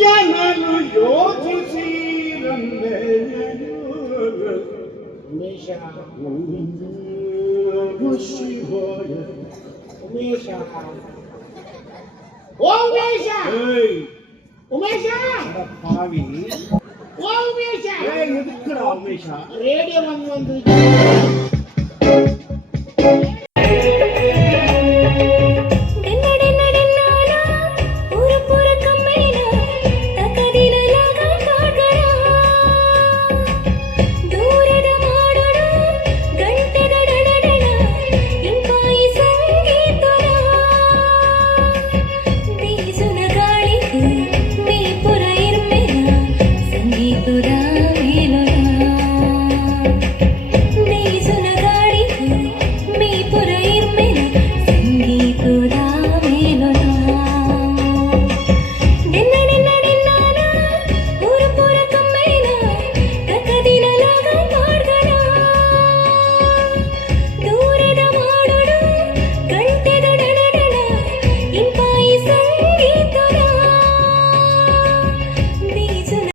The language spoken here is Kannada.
ಜನರು ಯೋಚಿಸಿ ಉಮೇಶ ಶಿವಾಯ ಉಮೇಶ ಓ ಉಮೇಶ ಉಮೇಶ ಪಾವಿ ಓ ಉಮೇಶ ಎದುಕ್ಕಡ ಉಮೇಶ ರೇಡಿಯೋ ಒಂದು